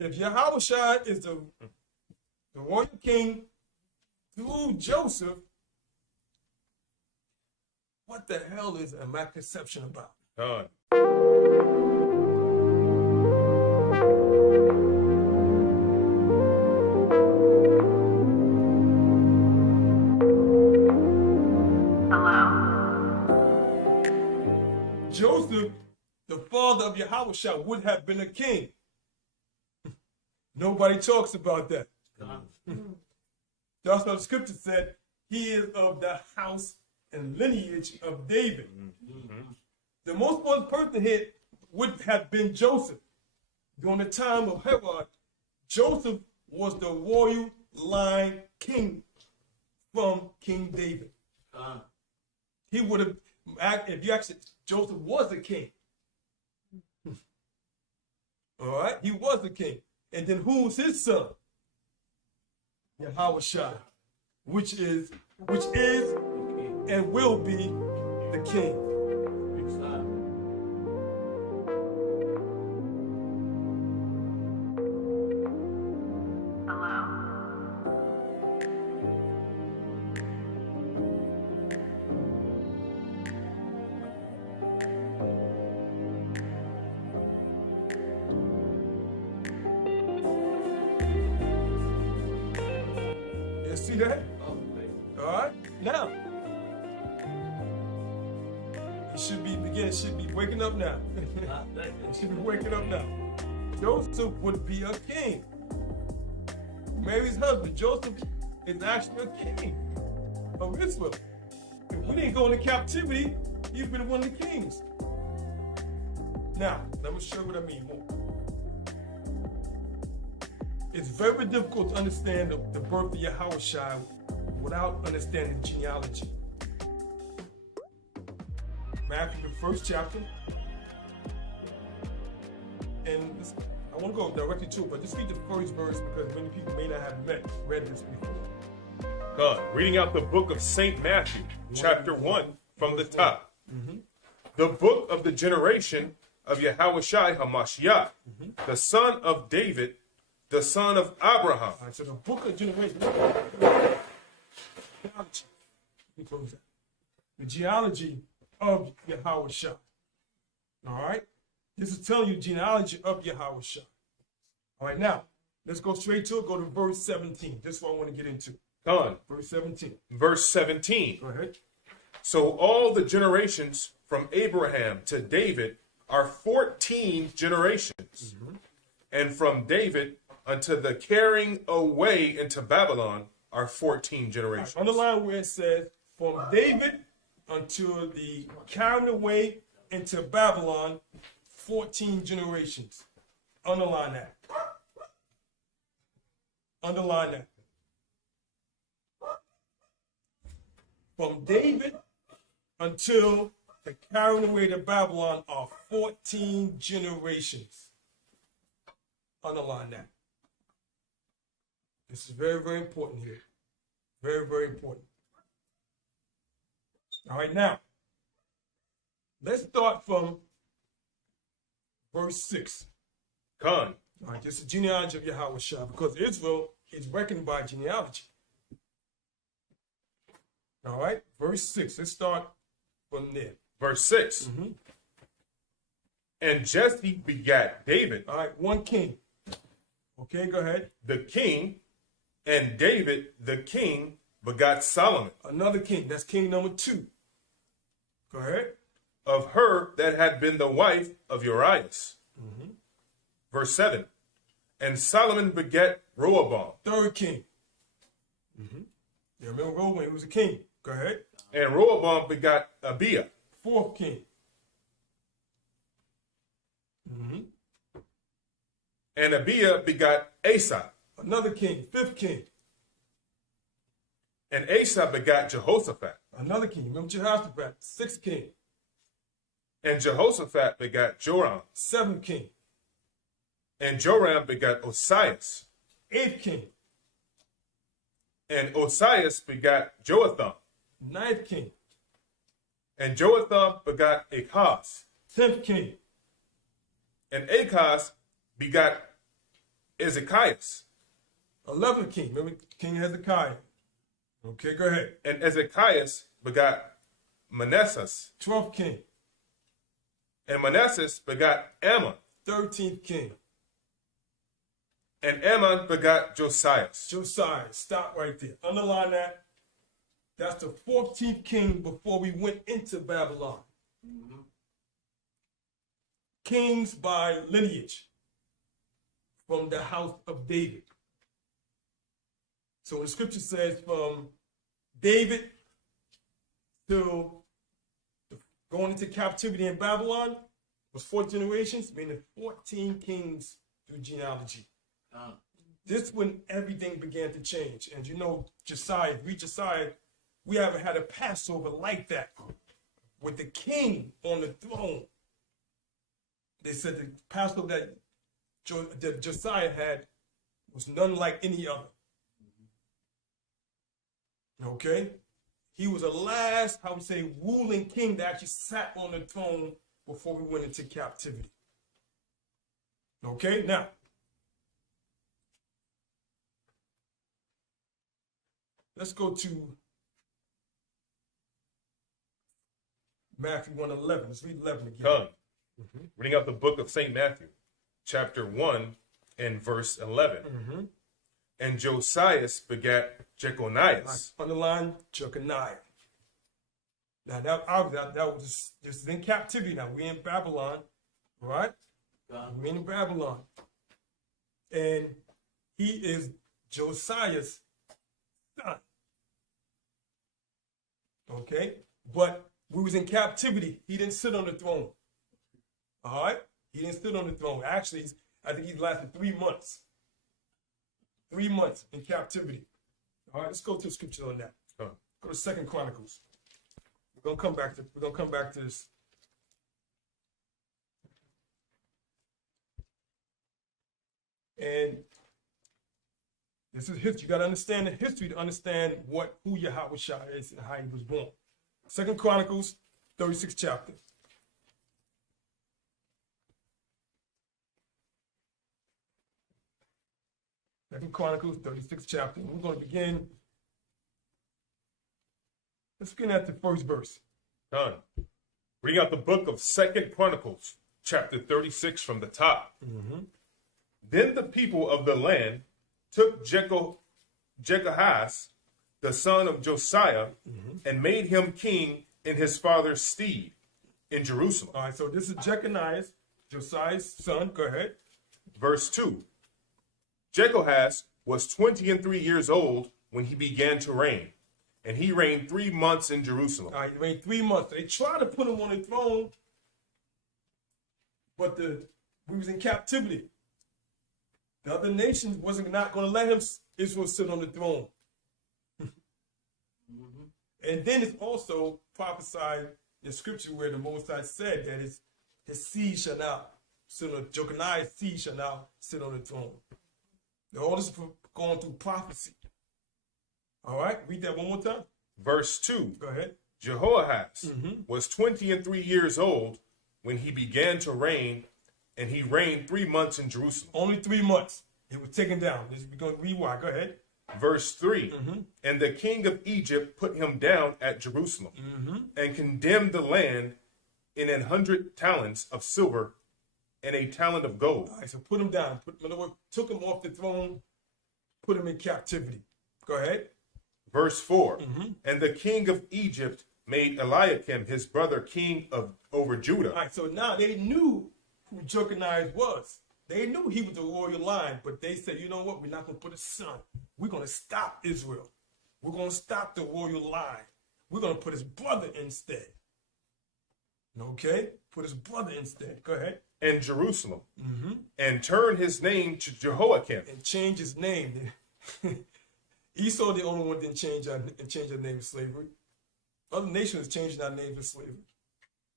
If Yahawashi is the royal king through Joseph, what the hell is a misconception about? God. Joseph, the father of Yahawashi, would have been a king. Nobody talks about that. That's what the scripture said. He is of the house and lineage of David. The most important person here would have been Joseph. During the time of Herod, Joseph was the royal line king from King David. He would have, if you actually, Joseph was a king. All right, he was a king. And then who's his son? Yahawashi, which is and will be the king. You see that? All right. Now, it should be waking up now. It should be waking up now. Joseph would be a king. Mary's husband, Joseph, is actually a king of Israel. If we didn't go into captivity, he'd been one of the kings. Now, let me show you what I mean more. It's very difficult to understand the birth of Yahawashi without understanding genealogy. Matthew, the first chapter. And I want to go directly to it, but just read the first verse because many people may not have read this before. God, reading out the book of St. Matthew, chapter 1 from the top. The book of the generation of Yahawashi HaMashiach, the son of David, the son of Abraham. All right, so the book of generation. The genealogy of Yahawashi. All right? This is telling you the genealogy of Yahawashi. All right, now, let's go straight to it. Go to verse 17. This is what I want to get into. Come on. Verse 17. Verse 17. Go ahead. So all the generations from Abraham to David are 14 generations. And from David unto the carrying away into Babylon are 14 generations. Right, underline where it says, from David until the carrying away into Babylon, 14 generations. Underline that. Underline that. From David until the carrying away to Babylon are 14 generations. Underline that. This is very, very important here. Very, very important. All right, now, let's start from verse 6. Con. All right, this is the genealogy of Yahawashi because Israel is reckoned by genealogy. All right, verse 6. Let's start from there. Verse 6. And Jesse begat David. All right, one king. Okay, go ahead. The king, and David, the king, begot Solomon. Another king. That's king number 2. Go ahead. Of her that had been the wife of Urias. Verse 7. And Solomon begat Rehoboam. Third king. You remember Rehoboam? He was a king. Go ahead. And Rehoboam begot Abiah. Fourth king. And Abiah begot Asa. Another king. Fifth king. And Asa begot Jehoshaphat. Another king. Remember Jehoshaphat. Sixth king. And Jehoshaphat begot Joram. Seventh king. And Joram begot Osias. Eighth king. And Osias begot Joatham. Ninth king. And Joatham begot Achaz. 10th king. And Achaz begot Ezekias. 11th king. Remember King Hezekiah. Okay, go ahead. And Ezekias begot Manasseh. 12th king. And Manasseh begot Ammon. 13th king. And Ammon begot Josiah. Josiah. Stop right there. Underline that. That's the 14th king before we went into Babylon. Kings by lineage from the house of David. So when the scripture says from David to going into captivity in Babylon was 4 generations, meaning 14 kings through genealogy. This when everything began to change. And you know, Josiah, read Josiah, we haven't had a Passover like that with the king on the throne. They said the Passover that Josiah had was none like any other. Okay? He was the last, how we say, ruling king that actually sat on the throne before we went into captivity. Okay? Now, let's go to Matthew 1:11. Let's read 11 again. Come. Reading out the book of St. Matthew, chapter 1 and verse 11. And Josiah begat Jeconias. Underline Jeconiah. Now that was just in captivity. Now we're in Babylon, right? We're in Babylon, and he is Josiah's son. Okay, but we was in captivity. He didn't sit on the throne. All right, he didn't sit on the throne. Actually, I think he lasted 3 months. 3 months in captivity. All right, let's go to the scripture on that. Go to 2 Chronicles. We're gonna come back to this. And this is history. You got to understand the history to understand who Yahawashi is and how he was born. 2 Chronicles, 36th chapter. Second Chronicles, 36th chapter. And we're going to begin. Let's begin at the first verse. Done. Reading out the book of 2 Chronicles, chapter 36 from the top. Then the people of the land took Jeconias, the son of Josiah, and made him king in his father's stead in Jerusalem. All right, so this is Jeconias, Josiah's son. Go ahead. Verse 2. Jeconias was 23 years old when he began to reign, and he reigned 3 months in Jerusalem. All right, he reigned 3 months. They tried to put him on the throne, but we was in captivity. The other nations wasn't not going to let Israel sit on the throne. And then it's also prophesied in scripture where the Most High said that his seed shall now sit on, Jeconiah's seed shall now sit on the throne. All this is going through prophecy. All right, read that one more time. Verse 2. Go ahead. Jehoahaz was 23 years old when he began to reign, and he reigned 3 months in Jerusalem. Only 3 months. It was taken down. We're going to rewind. Go ahead. Verse 3. And the king of Egypt put him down at Jerusalem and condemned the land in 100 talents of silver and a talent of gold. All right, so put him down. In other words, took him off the throne, put him in captivity. Go ahead. Verse 4. And the king of Egypt made Eliakim his brother king over Judah. All right, so now they knew who Jeconiah was. They knew he was the royal line, but they said, you know what? We're not going to put a son. We're going to stop Israel. We're going to stop the royal line. We're going to put his brother instead. Okay? Put his brother instead. Go ahead. And Jerusalem. And turn his name to Jehoiakim. And change his name. Esau the only one that didn't change their name to slavery. Other nations changing our name to slavery.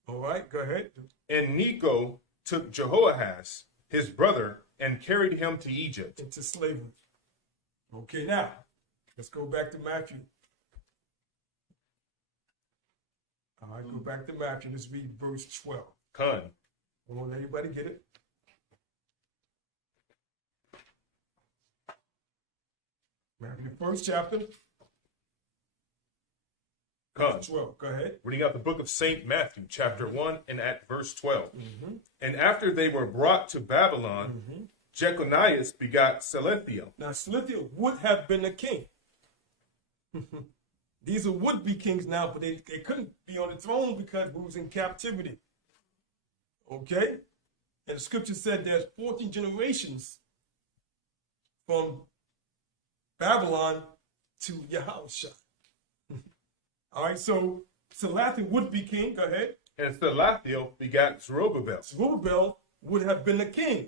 All right, go ahead. And Necho took Jehoahaz, his brother, and carried him to Egypt. Into slavery. Okay, now, let's go back to Matthew. All right, go back to Matthew. Let's read verse 12. Come. Won't everybody get it? 21st chapter, Come. 12. Go ahead. Reading out the book of St. Matthew, chapter 1, and at verse 12. And after they were brought to Babylon, Jeconias begot Selethiel. Now, Selethiel would have been a king. These are would-be kings now, but they couldn't be on the throne because we was in captivity. Okay? And the scripture said there's 14 generations from Babylon to Yahawashi. All right, so Selethiel would be king. Go ahead. And Selethiel begot Zerubbabel. Zerubbabel would have been a king.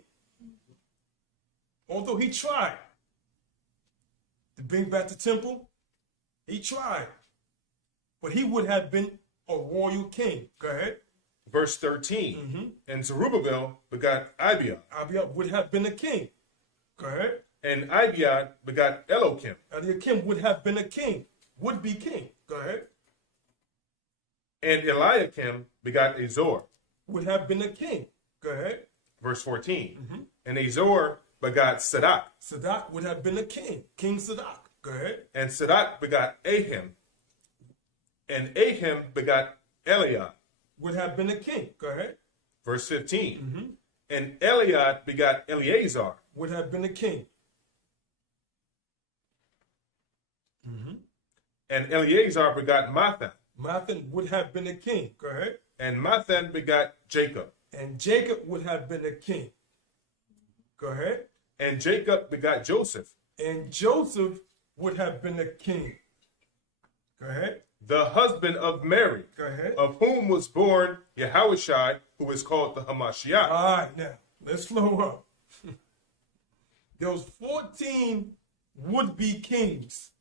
Although he tried to bring back the temple, he tried. But he would have been a royal king. Go ahead. Verse 13. And Zerubbabel begot Abiad. Abiad would have been a king. Go ahead. And Abiad begot Elohim. Eliakim would have been a king. Would be king. Go ahead. And Eliakim begot Azor. Would have been a king. Go ahead. Verse 14. And Azor begot Sadak. Sadak would have been a king. King Sadak. Go ahead. And Sadak begot Ahim. And Ahim begot Eliad. Would have been a king. Go ahead. Verse 15. And Eliad begot Eleazar. Would have been a king. And Eleazar begot Mathan. Mathan would have been a king. Go ahead. And Mathan begot Jacob. And Jacob would have been a king. Go ahead. And Jacob begot Joseph. And Joseph would have been a king. Go ahead. The husband of Mary. Go ahead. Of whom was born Yahawashi, who is called the Hamashiach. All right, now, let's flow up. There was 14 would-be kings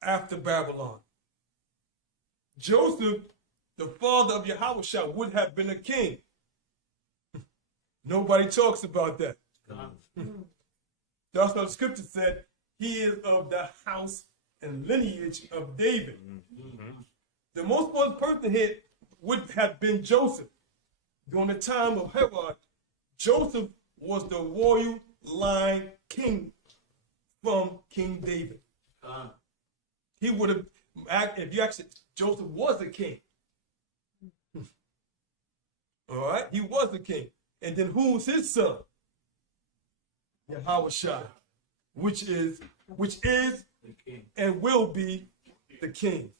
after Babylon. Joseph, the father of Yahawashi, would have been a king. Nobody talks about that. That's what the scripture said. He is of the house and lineage of David. The most important person here would have been Joseph. During the time of Herod, Joseph was the royal line king from King David. He would have, if you actually, Joseph was a king. All right, he was a king. And then who's his son? Yahawashi, which is and will be the king.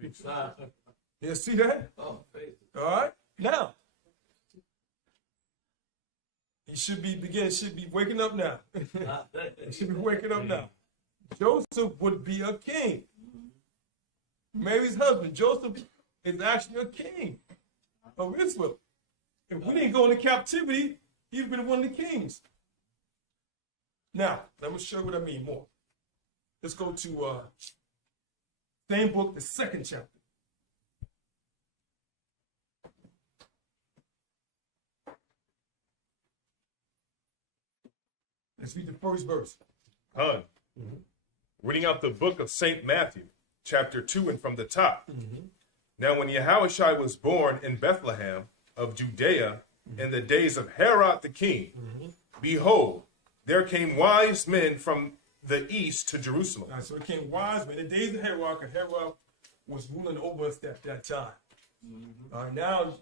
You see that? All right, now he should be waking up now. He should be waking up now. Joseph would be a king. Mary's husband, Joseph, is actually a king of Israel. If we didn't go into captivity, he'd been one of the kings. Now, let me show you what I mean more. Let's go to same book, the 2nd chapter. Let's read the first verse. Reading out the book of St. Matthew, chapter 2, and from the top. Now when Yahawashi was born in Bethlehem of Judea in the days of Herod the king, behold, there came wise men from the east to Jerusalem. All right, so it came wise men in the days of Herod, because Herod was ruling over us at that time. All right, now,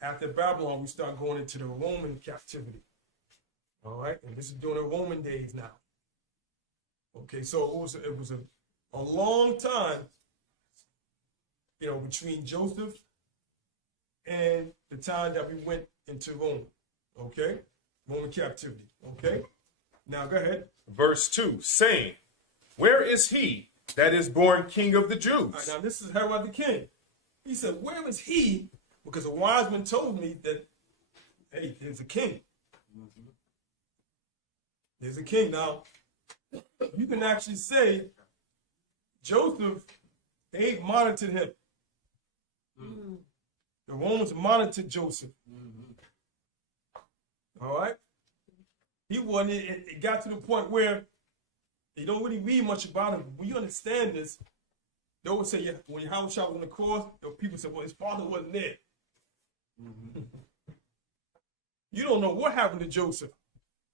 after Babylon, we start going into the Roman captivity. All right, and this is during the Roman days now. Okay, so it was a long time, between Joseph and the time that we went into Rome. Okay, Roman captivity. Okay, now go ahead. Verse 2, saying, where is he that is born king of the Jews? All right, now this is Herod the king. He said, where is he? Because a wise man told me that, hey, there's a king. There's a king. Now, you can actually say Joseph, they monitored him. The Romans monitored Joseph. All right? He wasn't, it got to the point where you don't really read much about him. When you understand this, they would say, when Yahawashi was on the cross, people say, well, his father wasn't there. You don't know what happened to Joseph,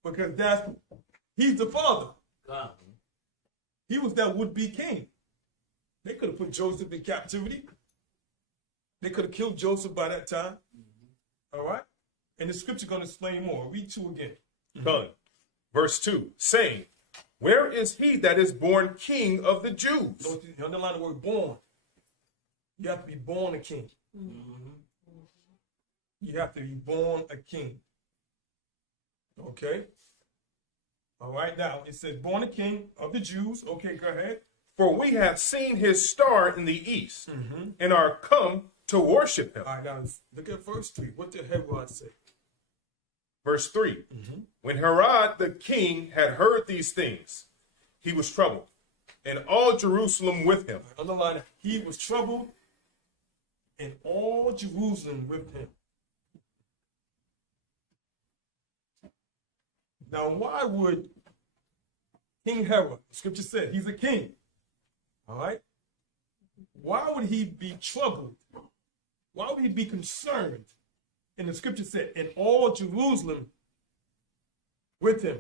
because that's He's the father. God. He was that would-be king. They could have put Joseph in captivity. They could have killed Joseph by that time. All right? And the scripture going to explain more. Read 2 again. Done. Verse 2, saying, where is he that is born king of the Jews? Notice you underline the word born. You have to be born a king. You have to be born a king. Okay? All right, now it says born a king of the Jews. Okay, go ahead. For we have seen his star in the east, and are come to worship him. All right, now look at verse 3. What did Herod say? Verse 3, when Herod the king had heard these things, he was troubled, and all Jerusalem with him. Underline it. He was troubled, and all Jerusalem with him. Now, why would King Herod, the scripture said, he's a king, all right? Why would he be troubled? Why would he be concerned? And the scripture said, and all Jerusalem with him.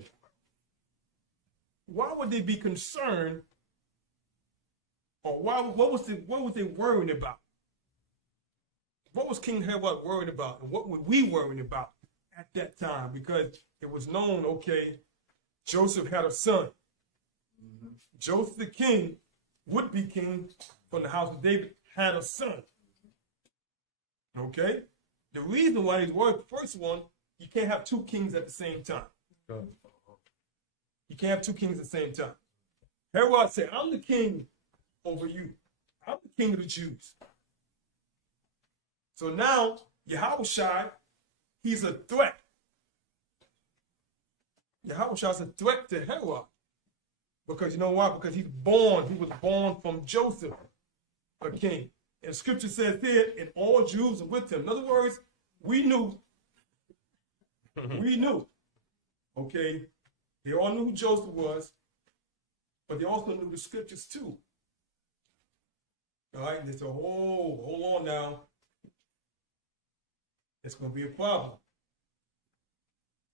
Why would they be concerned? Or what was they worrying about? What was King Herod worried about? And what were we worrying about at that time? Because it was known, okay, Joseph had a son. Joseph the king, would-be king from the house of David, had a son. Okay? The reason why he's worried, first one, you can't have 2 kings at the same time. You can't have 2 kings at the same time. Herod said, I'm the king over you. I'm the king of the Jews. So now, Yahawashi, he's a threat. Yahawashi is a threat to Herod. Because you know why? Because he was born from Joseph, a king. And scripture says here, and all Jews are with him. In other words, we knew, okay, they all knew who Joseph was, but they also knew the scriptures too. All right, and they said, oh, hold on now. It's going to be a problem.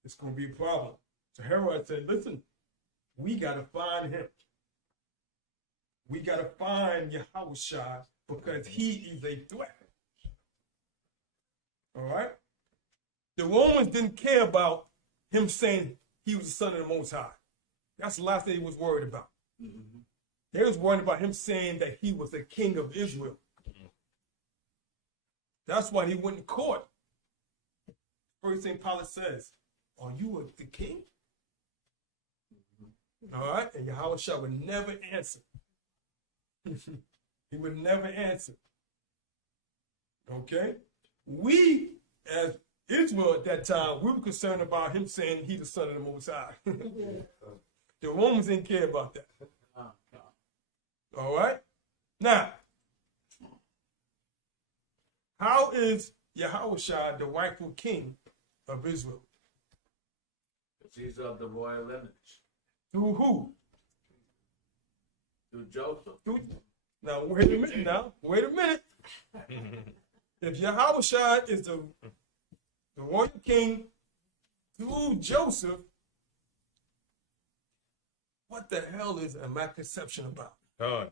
It's going to be a problem. So Herod said, listen, we got to find him. We got to find Yahawashi because he is a threat. All right? The Romans didn't care about him saying he was the son of the Most High. That's the last thing he was worried about. They was worried about him saying that he was the king of Israel. That's why he went in court. First thing Pilate says, are you the king? All right? And Yahawashi would never answer. He would never answer. Okay? We, as Israel at that time, we were concerned about him saying he's the son of the Most High. The Romans didn't care about that. All right? Now, how is Yahawashi the rightful king of Israel? He's of the royal lineage. Through who? Through Joseph. Now, wait a minute now. Wait a minute. If Yahawashi is the royal king through Joseph, what the hell is a misconception about? Done.